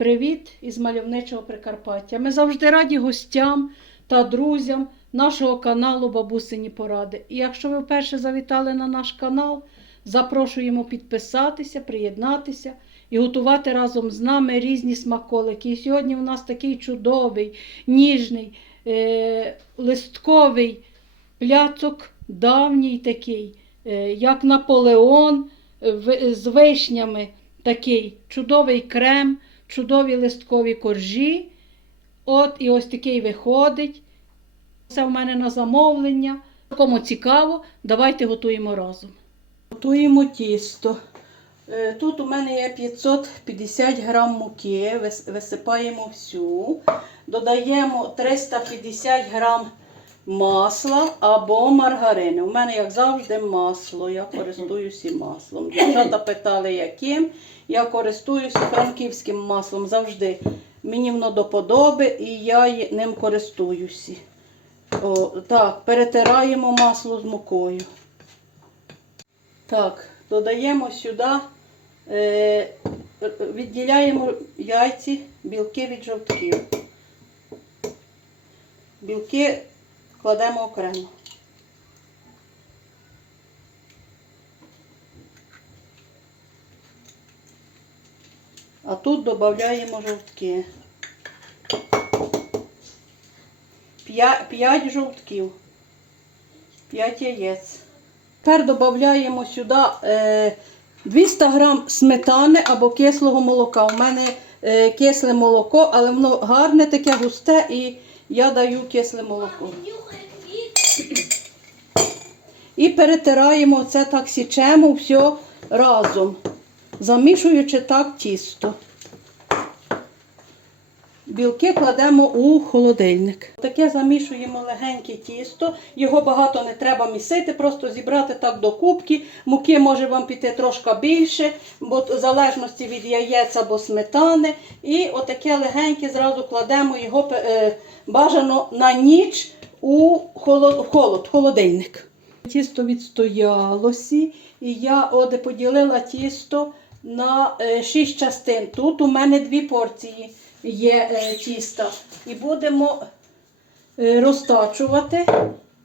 Привіт із мальовничого Прикарпаття. Ми завжди раді гостям та друзям нашого каналу Бабусині Поради. І якщо ви вперше завітали на наш канал, запрошуємо підписатися, приєднатися і готувати разом з нами різні смаколики. І сьогодні у нас такий чудовий, ніжний, е- листковий пляцок, давній такий, е- як Наполеон е, з вишнями. Такий чудовий крем, чудові листкові коржі. От і ось такий виходить. Це в мене на замовлення. Кому цікаво, давайте готуємо разом. Готуємо тісто. Е, Тут у мене є 550 грам муки, висипаємо всю. Додаємо 350 грам масла або маргарини. У мене, як завжди, масло. Я користуюся маслом. Дівчата питали, яким. Я користуюся франківським маслом завжди. Мені воно до подоби і я ним користуюся. О, так, перетираємо масло з мукою. Так, додаємо сюди, е, відділяємо яйці, білки від жовтків. Білки кладемо окремо. А тут додаємо жовтки. 5 жовтків. 5 яєць. Тепер додаємо сюди е, 200 грам сметани або кислого молока. У мене е, кисле молоко, але воно гарне таке густе і я даю кисле молоко. І перетираємо це так січемо все разом, замішуючи так тісто. Білки кладемо у холодильник. Таке замішуємо легеньке тісто. Його багато не треба місити, просто зібрати так до кубки. Муки може вам піти трошки більше, бо в залежності від яєць або сметани. І отаке легеньке зразу кладемо його е, бажано на ніч у холод, холодильник. Тісто відстоялося, і я оде поділила тісто на 6 частин. Тут у мене дві порції є е, тіста. І будемо е, розтачувати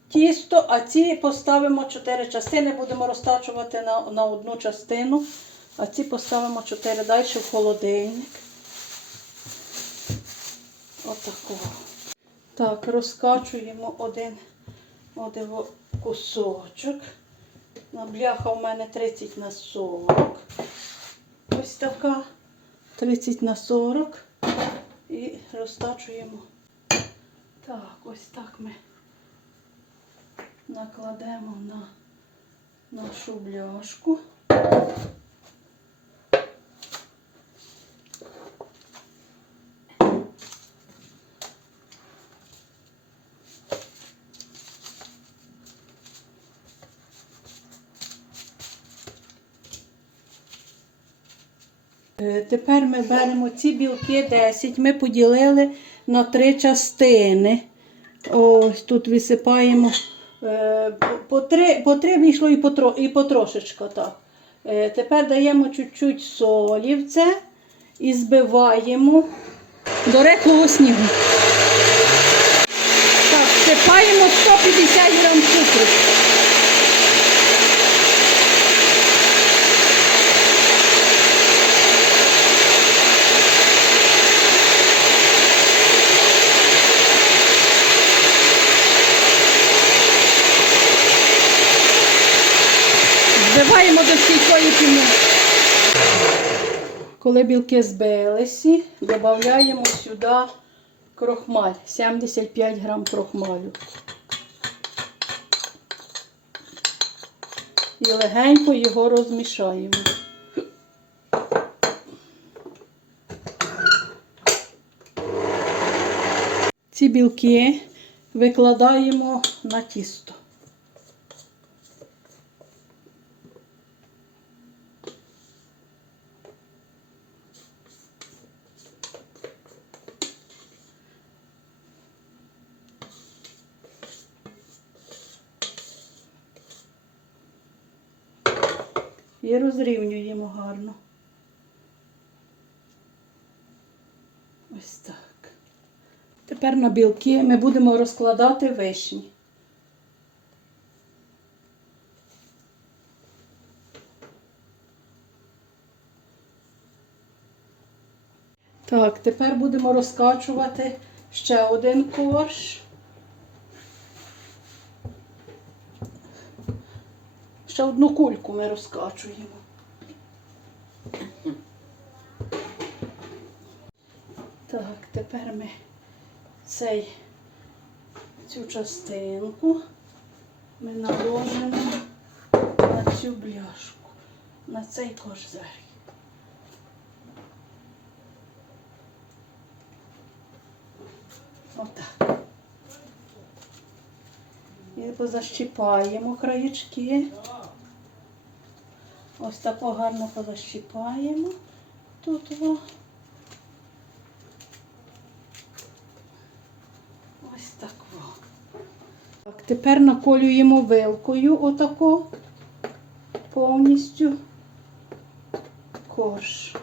тісто, а ці поставимо 4 частини, будемо розтачувати на, на одну частину, а ці поставимо 4 далі в холодильник. Отакого. Так, розкачуємо один кусочок. На бляха у мене 30 на 40. Ось така. 30 на 40. І розтачуємо. Так, ось так ми накладемо на нашу бляшку. Тепер ми беремо ці білки 10, ми поділили на три частини. Ось тут висипаємо е, по три, по три вийшло і, потро, і потрошечка. Так. Е, Тепер даємо чуть-чуть солі в це і збиваємо до рехлого снігу. Так, всипаємо 150 грам цукру. Збиваємо до стійкої піни. Коли білки збилися, додаємо сюди крохмаль, 75 грам крохмалю. І легенько його розмішаємо. Ці білки викладаємо на тісто. І розрівнюємо гарно. Ось так. Тепер на білки ми будемо розкладати вишні. Так, тепер будемо розкачувати ще один корж. Ще одну кульку ми розкачуємо. Так, тепер ми цей, цю частинку ми наложимо на цю бляшку, на цей корзель. Отак. І позащіпаємо краєчки. Ось так гарно позащіпаємо. Тут во. Ось так во. Так, тепер наколюємо вилкою отако повністю корж.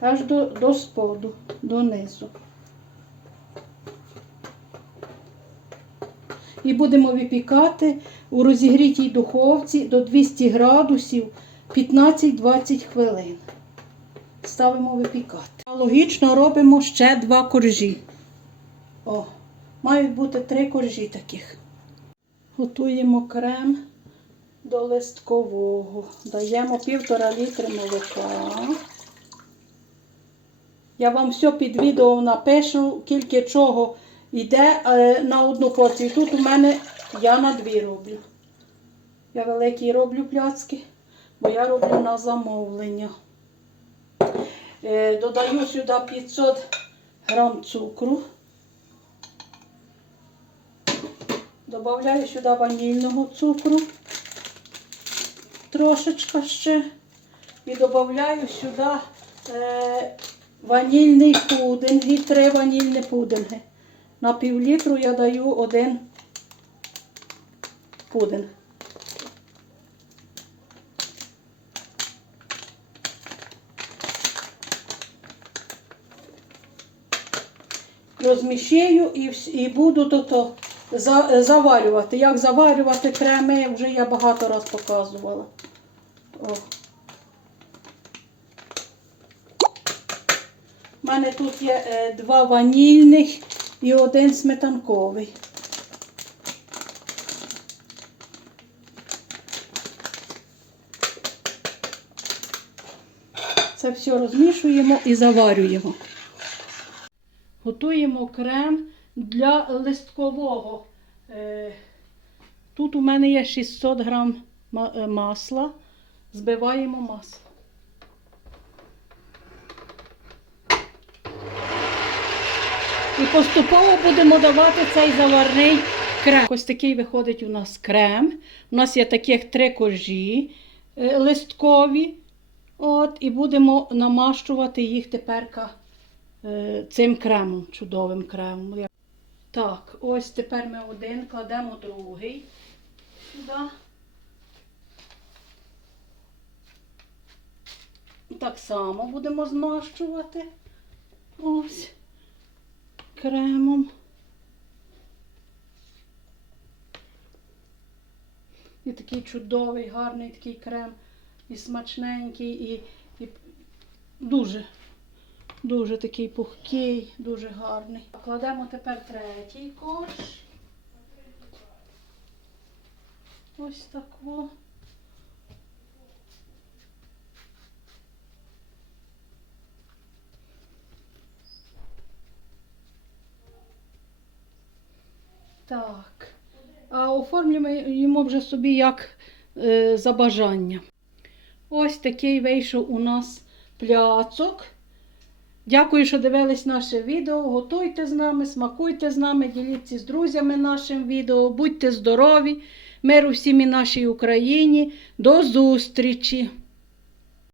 Аж до, до споду, донизу. І будемо випікати у розігрітій духовці до 200 градусів 15-20 хвилин. Ставимо випікати. Логічно робимо ще два коржі. О, мають бути три коржі таких. Готуємо крем до листкового. Даємо півтора літри молока. Я вам все під відео напишу, скільки чого йде е, на одну порцію. Тут у мене я на дві роблю. Я великі роблю пляцки, бо я роблю на замовлення. Е, Додаю сюди 500 грам цукру. Добавляю сюди ванільного цукру. Трошечка ще. І додаю сюди е, ванільний пудинг і три ванільні пудинги. На пів літру я даю один пудинг. Розміщую і, і буду то за, заварювати. Як заварювати креми, вже я багато раз показувала. О. У мене тут є е, два ванільних і один сметанковий. Це все розмішуємо і заварюємо. Готуємо крем для листкового. Е, Тут у мене є 600 грам е, масла. Збиваємо масло. І поступово будемо давати цей заварний крем. Ось такий виходить у нас крем. У нас є таких три коржі е, листкові. От, і будемо намащувати їх тепер е, цим кремом, чудовим кремом. Так, ось тепер ми один кладемо другий сюди. Так само будемо змащувати. Ось кремом. І такий чудовий, гарний такий крем, і смачненький, і, і дуже, дуже такий пухкий, дуже гарний. Кладемо тепер третій корж. Ось так. А оформлюємо вже собі як е, за бажання. Ось такий вийшов у нас пляцок. Дякую, що дивились наше відео. Готуйте з нами, смакуйте з нами, діліться з друзями нашим відео. Будьте здорові! Миру всім і нашій Україні. До зустрічі!